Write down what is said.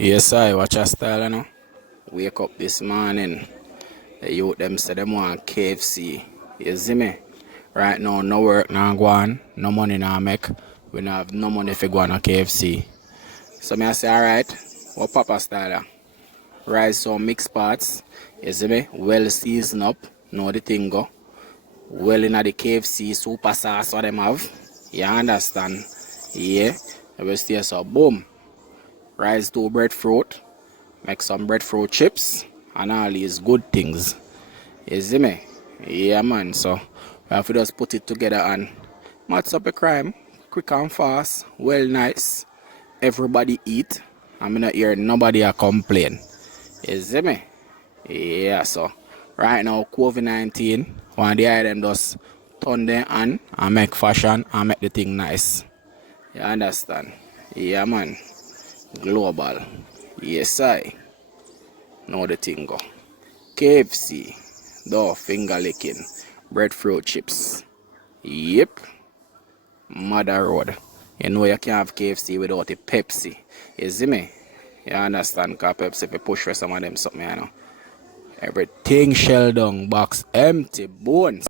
Yes, I watch a style, you know. Wake up this morning. The youth them say them want KFC. You see me? Right now, no work, no go on, no money now make. We don't have no money for go on a KFC. So me I say, alright, what Papa style? Rice some mixed parts. You see me? Well seasoned up. Know the thing go. Well in the KFC super sauce what them have. You understand? Yeah. You will stay so boom. Rice to breadfruit. Make some breadfruit chips and all these good things. You see me? Yeah man, so we have to just put it together and match up a crime. Quick and fast, well nice. Everybody eat. I'm not hear nobody a complain. You see me? Yeah, so right now COVID-19, one of the items just turn them on and make fashion and make the thing nice. You understand? Yeah man. Global. Yes I know the thing go. KFC, the finger licking, breadfruit chips. Yep, Mother Road. You know you can't have KFC without a Pepsi. You see me? You understand? Because Pepsi if you push for some of them something, you know. Everything shell down, box empty, bones.